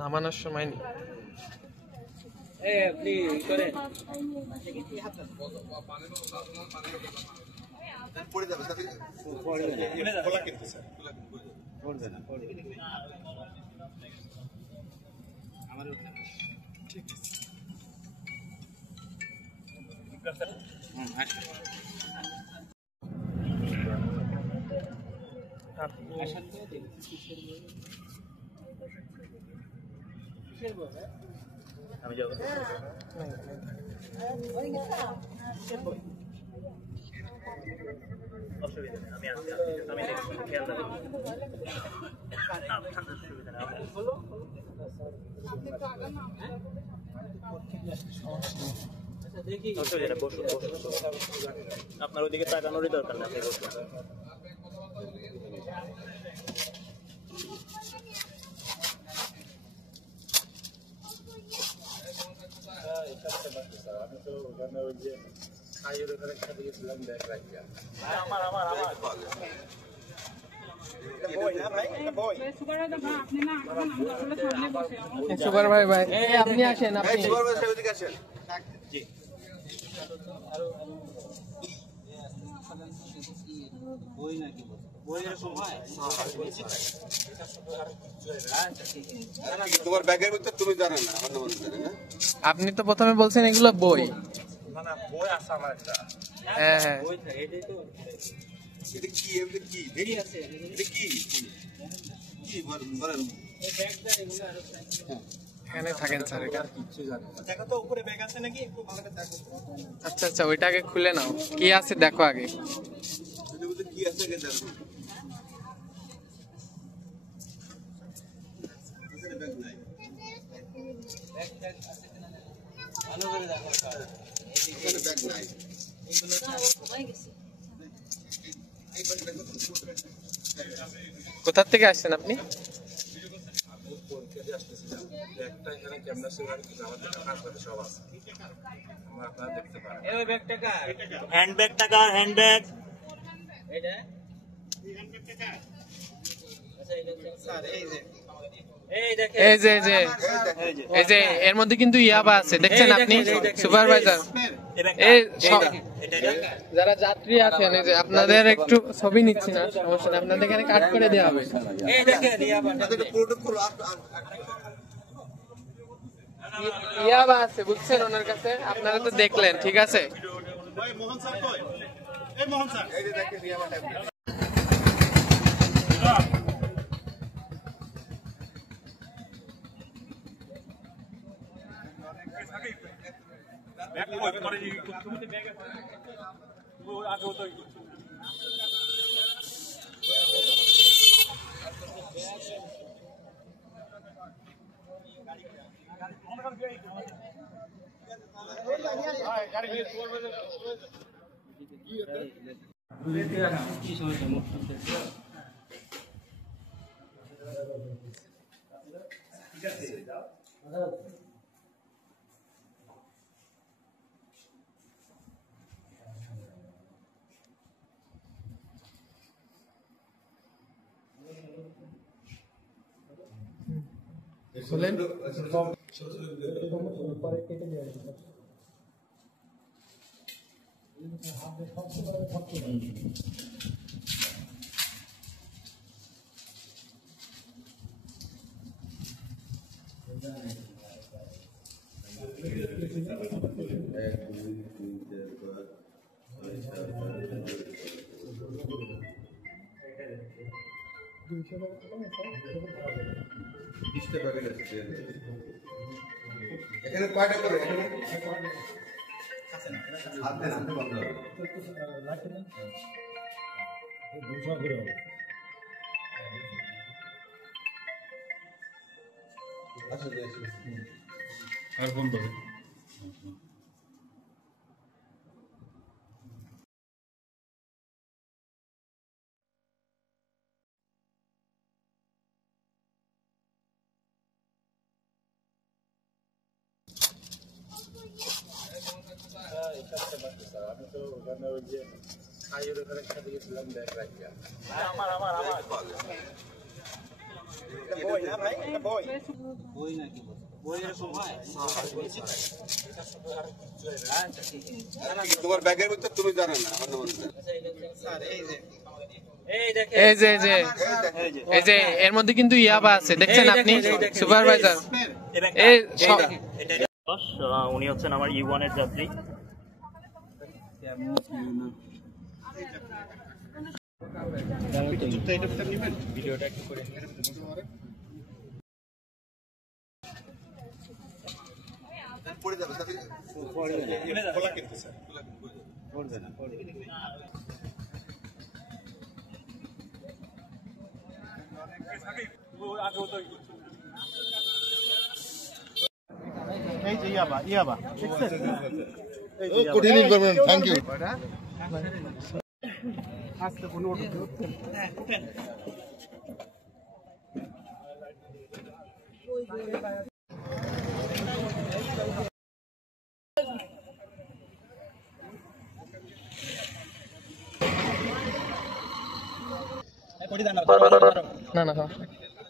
নামানোর সময় আপনার ওইদিকে তাকানোরই দরকার না। আমি তো ওখানে ওই যে খাইয়ের ওখানে সাথে গেছিলাম ব্যাগ রাখিয়া সুপার ভাই ভাই আপনি আসেন, আপনি জি বই নাকি তোমার ব্যাগের ভিতর তুমি জানো না, আমার নাম জানে না। আপনি তো প্রথমে বলছেন এগুলো বই। না বই আছে আমার একটা। হ্যাঁ হ্যাঁ বই থাকে এটাই তো। এটা কি এটা কি দেখি আছে এটা কি কি বলেন এই ব্যাগটা এগুলো আর এখানে থাকেন স্যার। কিছু জানি না। দেখো তো উপরে ব্যাগ আছে নাকি, একটু ভালো করে দেখো। আচ্ছা আচ্ছা, ওইটা আগে খুলে নাও, কি আছে দেখো আগে। এটার ভিতর কি আছে আগে দেখো। এখানে ব্যাগ নাই, ব্যাগ আছে কিনা ভালো করে দেখো। এখানে ব্যাগ নাই। এগুলো এই ব্যাগ দেখো তো। কোথা থেকে আসছেন আপনি? ব্যাগটা এখানে ক্যামেরা সেভার কিছু আমাদের কাছে সব আছে, আমরা আপনারা দেখতে পারেন। এই ব্যাগটা কার? হ্যান্ডব্যাগটা কার? হ্যান্ডব্যাগ এটা এই হ্যান্ডব্যাগটা কার? আচ্ছা এই স্যার এই যে এই দেখেন, এই যে এর মধ্যে কিন্তু ইয়াবা আছে, দেখছেন আপনি সুপারভাইজার? এই যারা যাত্রী আছেন, এই যে আপনাদের একটু ছবি নিচ্ছি না, সমস্যা নেই, আপনাদের এখানে কাট করে দেওয়া হবে। এই দেখেন ইয়াবাটা, ইয়াবা আছে বুঝছেন ওনার কাছে, আপনারা তো দেখলেন, ঠিক আছে। ভাই মোহন স্যার কই? এই মোহন স্যার এই যে দেখেন ইয়াবাটা ব্যাগ কই করে নি তুমি তো ব্যাগ আছে ও আগে তো কি সমস্যা মুখ ঠিক আছে বলেন। এখানে কয়টা করে এখানে হাতে বন্ধ হবে। আর বন্ধ হবে। আমি তো ওখানে ওই যে তোমার ব্যাগের ভিতর তুমি জানো না অন্য মানুষ জানে। এই যে এর মধ্যে কিন্তু ইয়াবা আছে, দেখছেন আপনি সুপারভাইজার। উনি হচ্ছেন আমার E1 এর যাত্রী। পড়ে যাবে সাথে খোলা কিন্তু স্যার পড়বে না। এই যে ইয়াবা কঠিন ইনফরমেশন, থ্যাংক ইউ। আজকে কোনো না